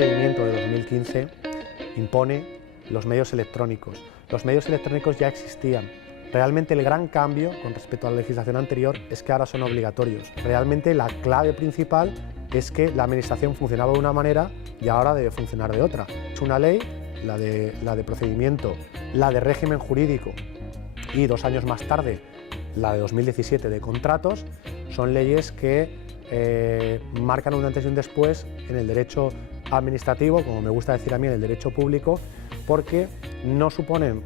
procedimiento de 2015 impone los medios electrónicos. Los medios electrónicos ya existían. Realmente el gran cambio con respecto a la legislación anterior es que ahora son obligatorios. Realmente la clave principal es que la administración funcionaba de una manera y ahora debe funcionar de otra. Es una ley, la de procedimiento, la de régimen jurídico y 2 años más tarde la de 2017 de contratos, son leyes que marcan un antes y un después en el derecho administrativo, como me gusta decir a mí, en el derecho público, porque no suponen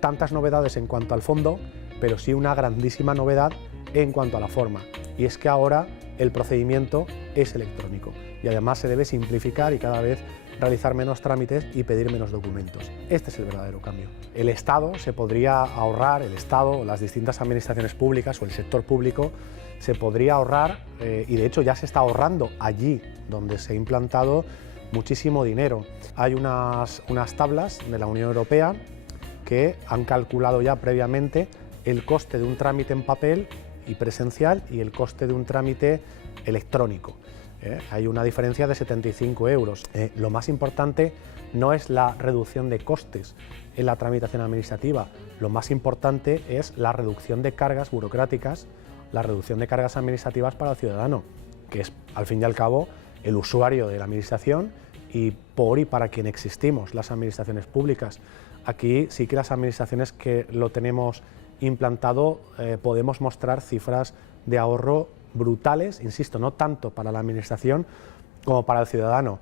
tantas novedades en cuanto al fondo, pero sí una grandísima novedad en cuanto a la forma, y es que ahora el procedimiento es electrónico y además se debe simplificar y cada vez realizar menos trámites y pedir menos documentos. Este es el verdadero cambio. El Estado se podría ahorrar, el Estado, las distintas administraciones públicas o el sector público se podría ahorrar, y de hecho ya se está ahorrando allí donde se ha implantado muchísimo dinero. Hay unas tablas de la Unión Europea que han calculado ya previamente el coste de un trámite en papel y presencial y el coste de un trámite electrónico. Hay una diferencia de 75 euros. Lo más importante no es la reducción de costes en la tramitación administrativa, lo más importante es la reducción de cargas burocráticas, la reducción de cargas administrativas para el ciudadano, que es al fin y al cabo el usuario de la administración y por y para quien existimos, las administraciones públicas. Aquí sí que las administraciones que lo tenemos implantado podemos mostrar cifras de ahorro brutales, insisto, no tanto para la administración como para el ciudadano.